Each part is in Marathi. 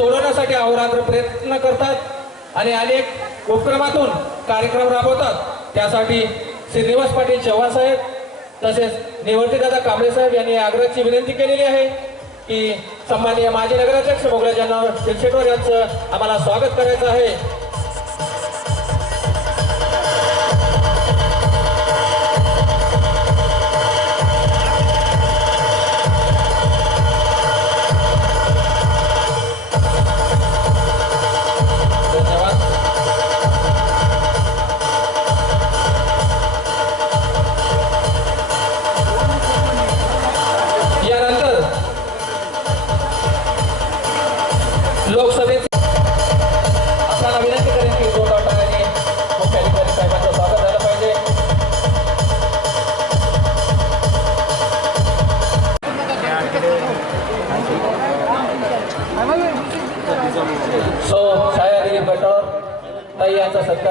अहोरात्र प्रयत्न करतात आणि अनेक उपक्रमातून कार्यक्रम राबवतात. त्यासाठी श्रीनिवास पाटील चव्हाण साहेब तसेच निवृत्तीदादा कांबळे साहेब यांनी आग्रहाची विनंती केलेली आहे की सन्माननीय माजी नगराध्यक्ष मोगलाजांना शिरशेटवर यांचं आम्हाला स्वागत करायचं आहे.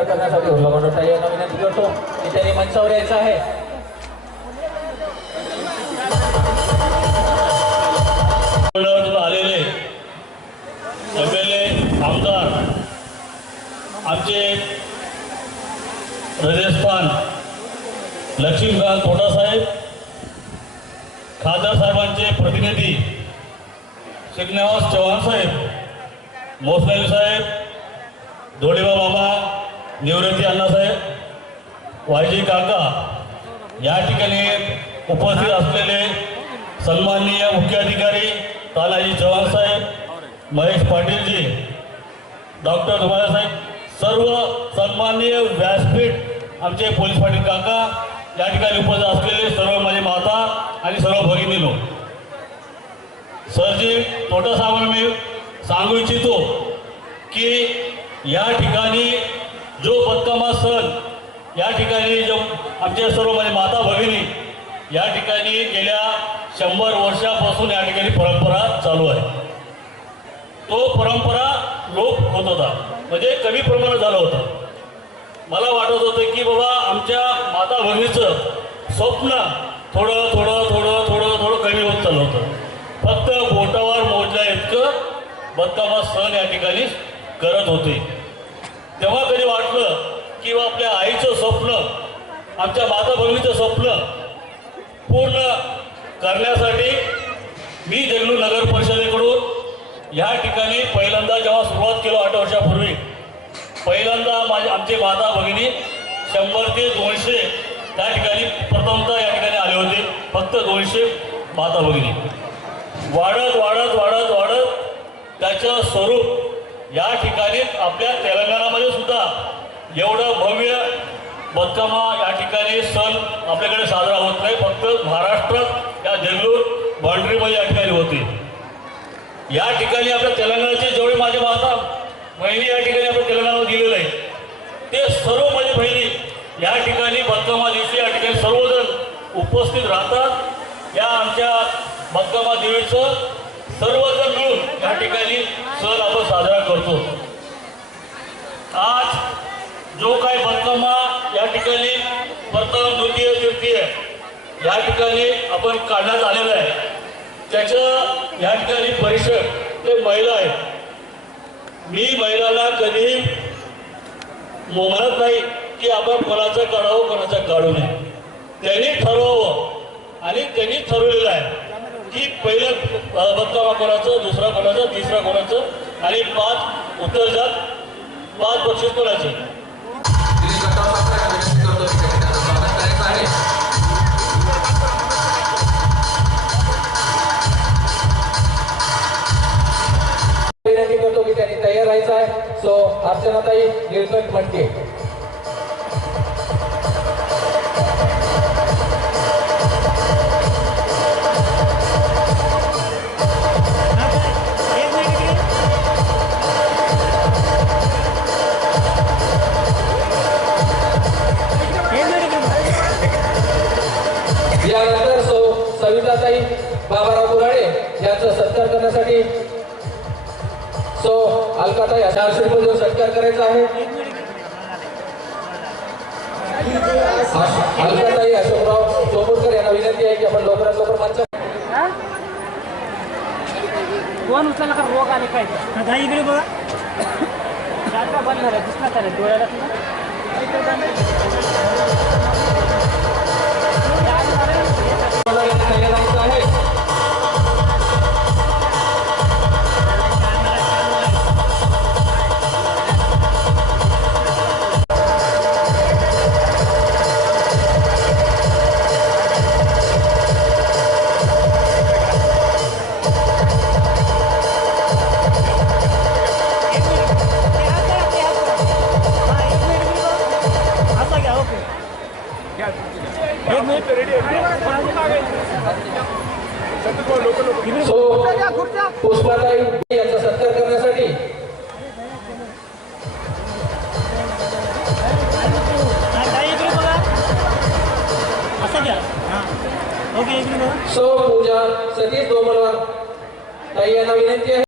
करण्यासाठी हुल्ला म्हणून यांना विनंती करतो. की त्यांनी मंचावर यायचं आहे. आलेले एम एल ए आमदार आमचे हृदयस्थान लक्ष्मीकांत थोटासाहेब खासदार साहेबांचे प्रतिनिधी श्रीनिवास चव्हाण साहेब मोसनाई साहेब धोडेबा निवृत्ती अण्णासाहेब वायजी काका या ठिकाणी उपस्थित असलेले सन्माननीय मुख्याधिकारी तानाजी चव्हाण साहेब महेश पाटीलजी डॉक्टर साहेब सर्व सन्माननीय व्यासपीठ आमचे पोलीस पाटील काका या ठिकाणी उपस्थित असलेले सर्व माझे माता आणि सर्व भगिनीनो. सरजी तोटा साहेबांना मी सांगू इच्छितो की या ठिकाणी जो बदकामा सण या ठिकाणी जो आमच्या सर्व म्हणजे माता भगिनी या ठिकाणी गेल्या शंभर वर्षापासून या ठिकाणी परंपरा चालू आहे. तो परंपरा लोप होत होता म्हणजे कमी प्रमाणात झाला होता. मला वाटत होतं की बाबा आमच्या माता भगिनीचं स्वप्न थोडं थोडं थोडं थोडं थोडं कमी होत चाललं होतं. फक्त बोटावर मोजल्या इतकं बदकामा सण या ठिकाणी करत होते. तेव्हा कधी वाटलं की हो आपल्या आईचं स्वप्न आमच्या माता भगिनीचं स्वप्न पूर्ण करण्यासाठी मी देगलू नगर परिषदेकडून या ठिकाणी पहिल्यांदा जेव्हा सुरुवात केलो आठ वर्षापूर्वी पहिल्यांदा माझे आमचे माता भगिनी शंभर ते दोनशे त्या ठिकाणी प्रथमतः या ठिकाणी आले होते फक्त दोनशे माता भगिनी वाढत वाढत वाढत वाढत त्याचं स्वरूप या ठिकाणी आपल्या तेलंगणामध्ये सुद्धा एवढं भव्य बदकामा या ठिकाणी सण आपल्याकडे साजरा होत नाही फक्त महाराष्ट्रात या देगलूर बाउंड्रीमध्ये या ठिकाणी होते. या ठिकाणी आपल्या तेलंगणाचे जेवढे माझे माता बहिणी या ठिकाणी आपल्या तेलंगणामध्ये दिलेलं आहे ते सर्व माझे बहिणी या ठिकाणी बदकमा दिवशी या ठिकाणी सर्वजण उपस्थित राहतात. या आमच्या बदकामा देवीचं सर्वजण मिळून या ठिकाणी सण आपण साजरा करतो. आज जो काही बदकामा या ठिकाणी प्रथम द्वितीय तृतीय या ठिकाणी आपण काढण्यात आलेलं आहे. त्याचं या ठिकाणी परिषद ते महिला आहे मी महिलांना कधी म्हणत नाही की आपण कोणाचं काढावं कोणाचं काढू नये. त्यांनी ठरवावं आणि त्यांनी ठरवलेलं आहे. की पहिलं बदकामा कोणाचं दुसरा कोणाचं तिसरा कोणाचं आणि पाच उत्तर जात पाच बक्षीस कोणाचे? विनंती करतो की त्यांनी तयार राहायचं आहे. सो अर्चनाताई निर्णय म्हणते यांचा सत्कार करण्यासाठी सो अलकाताई चारशे रुपये देऊन सत्कार करायचा आहे. अलकाताई अशोकराव चोपडकर यांना विनंती आहे की आपण लवकरात लवकर मंच फोन उचलला का रोग आले काय? इकडे बघा. बंद झालं दिसणार त्याला डोळ्याला. सो पुष्पाताई यांचा सत्कार करण्यासाठी हा, ताई इकडे बघा असं घ्या हां ओके इकडे बघा सो पूजा सतीश डोमलवार ताई यांना विनंती आहे